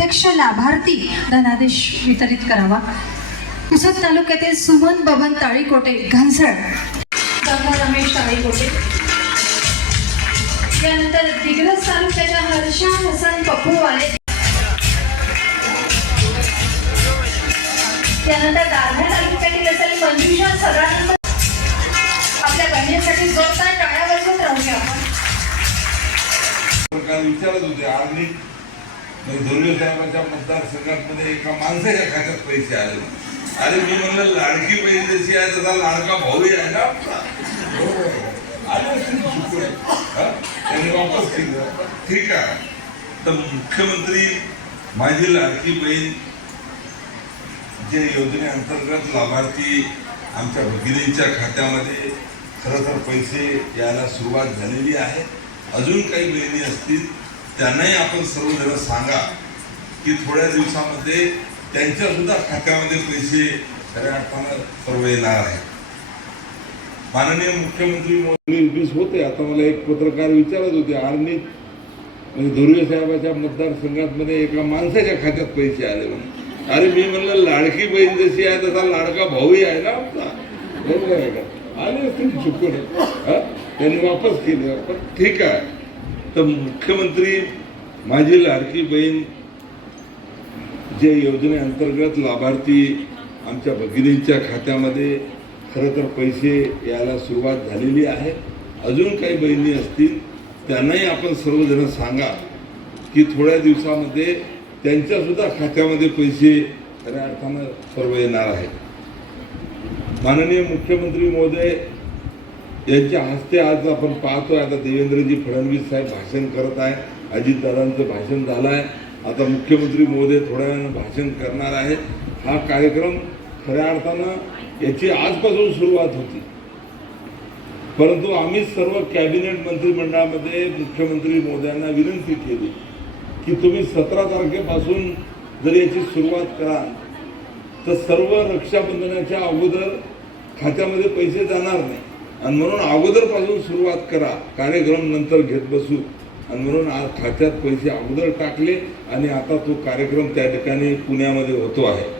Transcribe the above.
प्रत्यक्ष लाभार्थी धनादेश वितरित करावा. पुसद तालुक्यातील सुमन बबन ताळीकोटे घनसळ रमेश ताळीकोटे. यानंतर दिग्रस तालुक्याच्या हर्षा हसन पप्पूवाले. त्यानंतर दारव्हा तालुक्यातील असेल मंजुषा सदानंद आपल्या बहिणीसाठी जोरदार टाळ्या वाजवत राहूया आपण विचारत होते आर्मी धोरणे साहेबांच्या मतदारसंघामध्ये एका माणसाच्या खात्यात पैसे आले. अरे मी म्हणलं लाडकी बहीण जशी आहे तसा लाडका भाऊही आहे ना हो, हो, हो. त्यांनी वापस केलं. ठीक आहे. तर मुख्यमंत्री माझी लाडकी बहीण जे योजनेअंतर्गत लाभार्थी आमच्या भगिनींच्या खात्यामध्ये खरं तर पैसे यायला सुरुवात झालेली आहे. अजून काही बहिणी असतील त्यांनाही आपण सर्वजण सांगा की थोड्या दिवसामध्ये त्यांच्या सुद्धा खात्यामध्ये पैसे खऱ्या अर्थानं सर्व येणार आहेत. माननीय मुख्यमंत्री मोदी होते. आता मला एक पत्रकार विचारत होते आर्मीत म्हणजे धुर्वे साहेबाच्या मतदारसंघातमध्ये एका माणसाच्या खात्यात पैसे आले म्हणून. अरे मी म्हणलं लाडकी बहीण जशी आहे तसा लाडका भाऊही आहे ना आमचा. बरोबर आहे का? आले असतील चुकून. त्यांनी वापस केले पण ठीक आहे. तर मुख्यमंत्री माझी लाडकी बहीण जे योजनेअंतर्गत लाभार्थी आमच्या भगिनींच्या खात्यामध्ये खरं तर पैसे यायला सुरुवात झालेली आहे. अजून काही बहिणी असतील त्यांनाही आपण सर्वजण सांगा की थोड्या दिवसामध्ये त्यांच्यासुद्धा खात्यामध्ये पैसे खऱ्या अर्थानं सर्व येणार आहेत. माननीय मुख्यमंत्री महोदय यांच्या हस्ते आज आपण पाहतोय. आता देवेंद्रजी फडणवीस साहेब भाषण करत आहे. अजितदादांचं भाषण झालं आहे आता मुख्यमंत्री मोदी थोड्या वेळानं भाषण करणार आहे. हा कार्यक्रम खऱ्या अर्थानं याची आजपासून सुरुवात होती. परंतु आम्ही सर्व कॅबिनेट मंत्रिमंडळामध्ये मुख्यमंत्री मोद्यांना विनंती केली की तुम्ही सतरा तारखेपासून जर याची सुरुवात कराल तर सर्व रक्षाबंधनाच्या अगोदर खात्यामध्ये पैसे जाणार नाही. आणि म्हणून अगोदरपासून सुरुवात करा. कार्यक्रम नंतर घेत बसू. आणि म्हणून आज खात्यात पैसे अगोदर टाकले आणि आता तो कार्यक्रम त्या ठिकाणी पुण्यामध्ये होतो आहे.